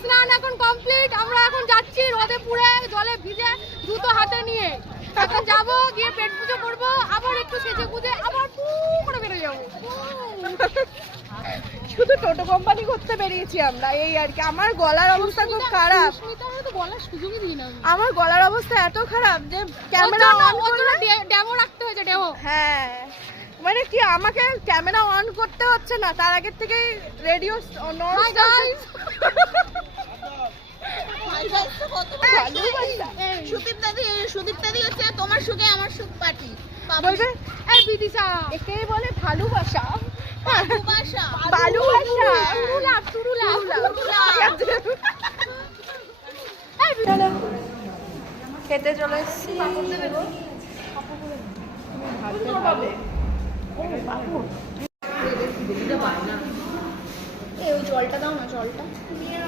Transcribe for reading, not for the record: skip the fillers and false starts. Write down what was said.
স্নান এখন কমপ্লিট। আমরা এখন যাচ্ছি রোদে পুড়ে জলে ভিজে জুতো হাতে নিয়ে। এখন যাবো, গিয়ে পেট পুজো করবো, আবার একটু সেজে গুজে আবার পু করে বেরো যাবো। শুধু টোটো কোম্পানি করতে বেরিয়েছি আমরা, এই আর কি। আমার গলার অবস্থা খুব খারাপ। তো বলার সুযোগই দিই না। আমার গলার অবস্থা এত খারাপ যে ক্যামেরা অন করলে ডেমো রাখতে হয়েছে, ডেমো। হ্যাঁ, মানে কি আমাকে ক্যামেরা অন করতে হচ্ছে না, তার আগের থেকে রেডিও হাই গাইস, সুদীপ দাদি হচ্ছে তোমার সুখে আমার সুখ পার্টি। বলবে এই বিদিশা একেই বলে ভালোবাসা। ভালোবাসা ভালোবাসা তুরুলা। খেতে চলে এসেছি। ওই জলটা দাও না, জলটা